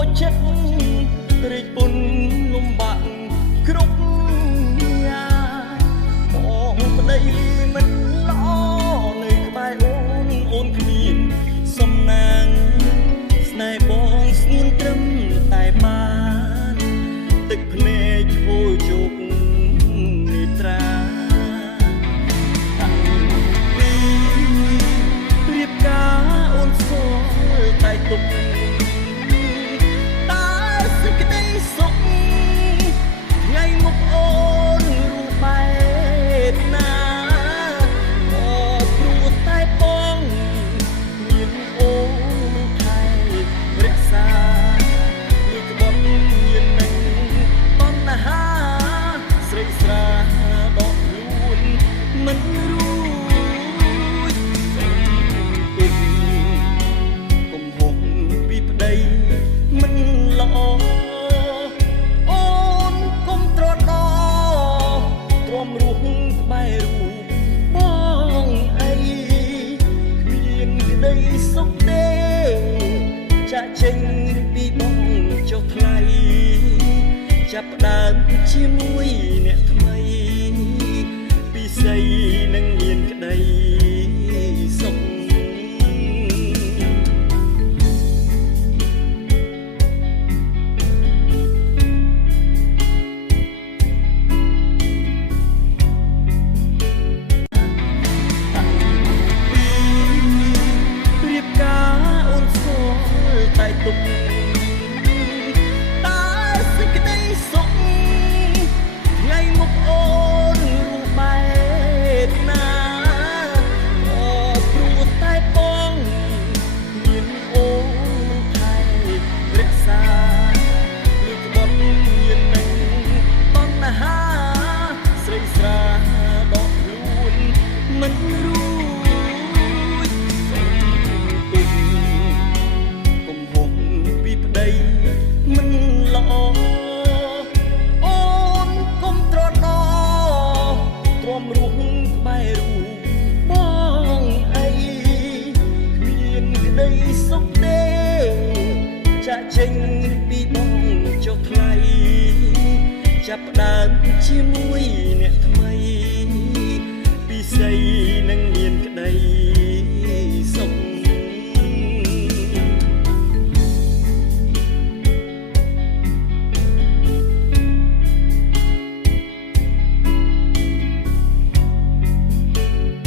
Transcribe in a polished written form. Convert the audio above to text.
ខូចចិត្តរីកពុនលំបាក់គ្រប់យ៉ាងបងប្តីមិនល្អនៅក្បែរអូនគ្មានសំណាងស្នេហ៍បងស្ងួនត្រឹមតែបានទឹកភ្នែកហូរជោគនេត្រាតាំងពីរៀបការអូនស្គាល់តែទុកថ្ងៃមុខអូនរូបបែបណាក៏ព្រោះតែបងមានអូនថែរក្សាលើក្បត់មាននឹងបណ្ហាស្រីស្រាដកខ្លួនមិនរួចកុំហុំពីប្តីមិនល្អទ្រាំរស់ក្បែររូបបងអីគ្មានក្តីសុខទេចាក់ចេញពីបងចុះថ្លៃចាប់ផ្ដើមជាមួយអ្នកថ្មីពិសីនឹងមានក្តីសុខតែទុកតែសេចក្តីសុខថ្ងៃមុខអូនរូបបែបណាក៏ព្រោះតែបងមានអូនថែរក្សាលើក្បត់មាននឹងបណ្ហាស្រីស្រាដកខ្លួនមិនរួចមិនល្អអូនកុំត្រដោទ្រាំរស់ក្បែររូបបងអីគ្មានក្តីសុខទេចាក់ចេញពីបងចុះថ្លៃចាប់ផ្ដើមជាមួយអ្នកថ្មី